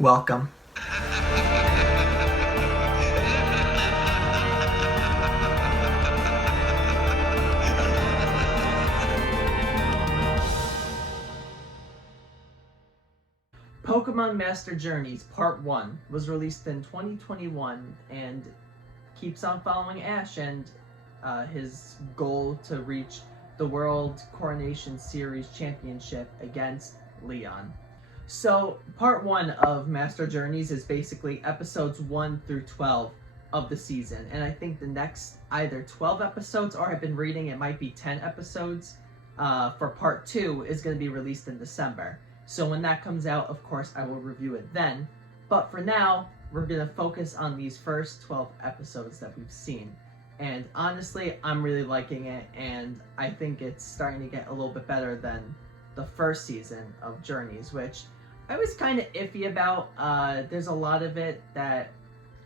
Welcome. Pokemon Master Journeys Part 1 was released in 2021 and keeps on following Ash and his goal to reach the World Coronation Series Championship against Leon. So, Part 1 of Master Journeys is basically episodes 1 through 12 of the season, and I think the next either 12 episodes, or I've been reading it might be 10 episodes for Part 2 is going to be released in December. So when that comes out, of course, I will review it then. But for now, we're going to focus on these first 12 episodes that we've seen. And honestly, I'm really liking it, and I think it's starting to get a little bit better than the first season of Journeys, which I was kind of iffy about. There's a lot of it that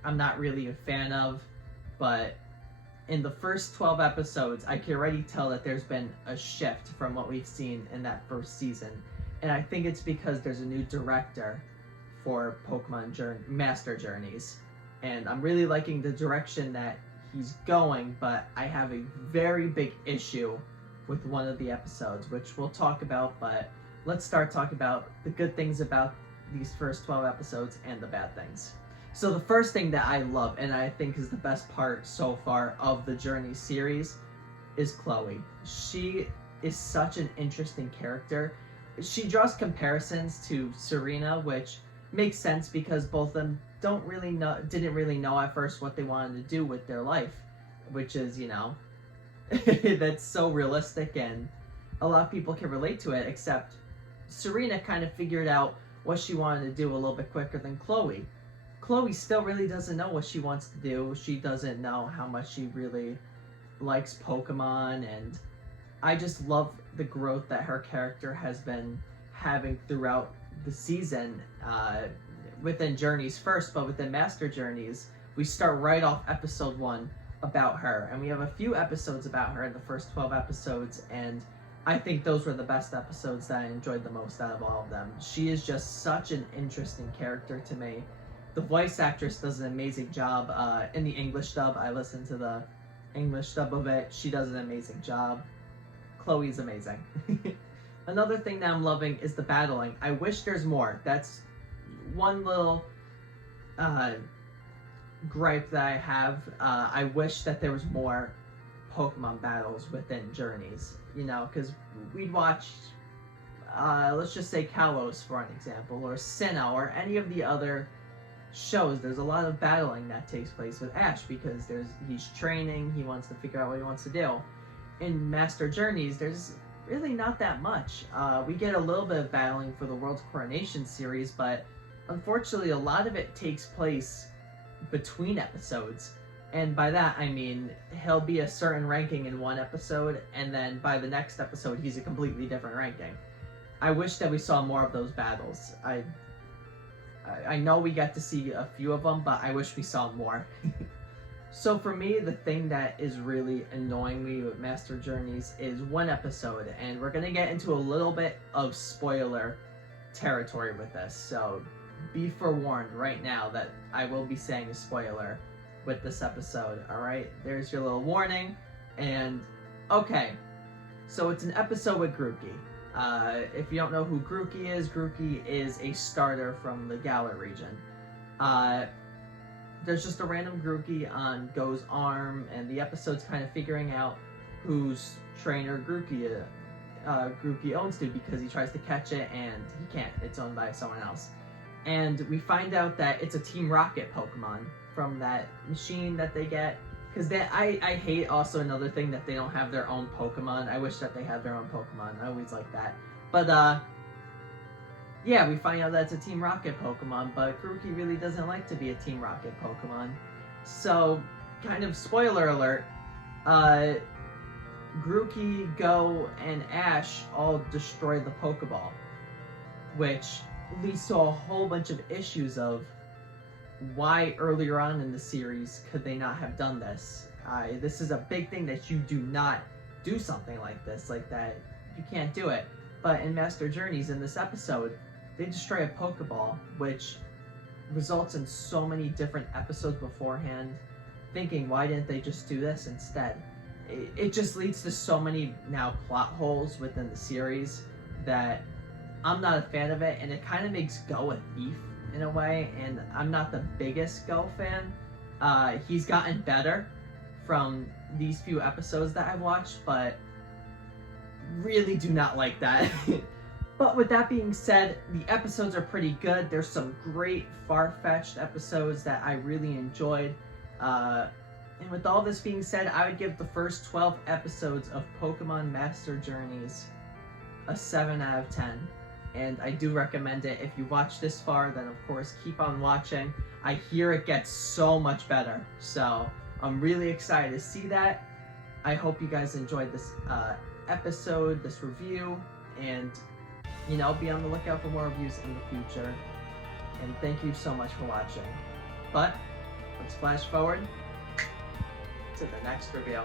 I'm not really a fan of, but in the first 12 episodes, I can already tell that there's been a shift from what we've seen in that first season. And I think it's because there's a new director for Pokemon Master Journeys. And I'm really liking the direction that he's going, but I have a very big issue with one of the episodes, which we'll talk about, but let's start talking about the good things about these first 12 episodes and the bad things. So the first thing that I love, and I think is the best part so far of the Journey series, is Chloe. She is such an interesting character. She draws comparisons to Serena, which makes sense because both of them didn't really know at first what they wanted to do with their life, which is, that's so realistic and a lot of people can relate to it, except Serena kind of figured out what she wanted to do a little bit quicker than Chloe. Chloe still really doesn't know what she wants to do. She doesn't know how much she really likes Pokemon, and I just love the growth that her character has been having throughout the season, within Journeys first, but within Master Journeys, we start right off episode 1 about her, and we have a few episodes about her in the first 12 episodes, and I think those were the best episodes that I enjoyed the most out of all of them. She is just such an interesting character to me. The voice actress does an amazing job. In the English dub, I listened to the English dub of it. She does an amazing job. Chloe's amazing. Another thing that I'm loving is the battling. I wish there's more. That's one little gripe that I have. I wish that there was more Pokemon battles within Journeys. Because we'd watch, let's just say Kalos for an example, or Sinnoh, or any of the other shows. There's a lot of battling that takes place with Ash because he's training, he wants to figure out what he wants to do. In Master Journeys, there's really not that much. We get a little bit of battling for the World's Coronation series, but unfortunately a lot of it takes place between episodes. And by that I mean he'll be a certain ranking in one episode, and then by the next episode he's a completely different ranking. I wish that we saw more of those battles. I know we get to see a few of them, but I wish we saw more. So for me, the thing that is really annoying me with Master Journeys is one episode, and we're going to get into a little bit of spoiler territory with this, so be forewarned right now that I will be saying a spoiler with this episode, alright? There's your little warning, and okay, so it's an episode with Grookey. If you don't know who Grookey is a starter from the Galar region. There's just a random Grookey on Go's arm, and the episode's kind of figuring out whose trainer Grookey owns to, because he tries to catch it and he can't. It's owned by someone else. And we find out that it's a Team Rocket Pokemon from that machine that they get. Because I hate also another thing that they don't have their own Pokemon. I wish that they had their own Pokemon. I always like that. But, yeah, we find out that it's a Team Rocket Pokemon, but Grookey really doesn't like to be a Team Rocket Pokemon. So, kind of spoiler alert, Grookey, Go, and Ash all destroy the Pokeball, which leads to a whole bunch of issues of why earlier on in the series could they not have done this. This is a big thing that you do not do something like this, like that. You can't do it. But in Master Journeys, in this episode, they destroy a Pokeball, which results in so many different episodes beforehand, thinking, why didn't they just do this instead? It just leads to so many now plot holes within the series that I'm not a fan of it, and it kind of makes Go a thief in a way, and I'm not the biggest Go fan. He's gotten better from these few episodes that I've watched, but really do not like that. But with that being said, the episodes are pretty good. There's some great far-fetched episodes that I really enjoyed. And with all this being said, I would give the first 12 episodes of Pokemon Master Journeys a 7 out of 10. And I do recommend it. If you watch this far, then of course keep on watching. I hear it gets so much better. So I'm really excited to see that. I hope you guys enjoyed this episode, this review, and be on the lookout for more reviews in the future. And thank you so much for watching. But let's flash forward to the next review.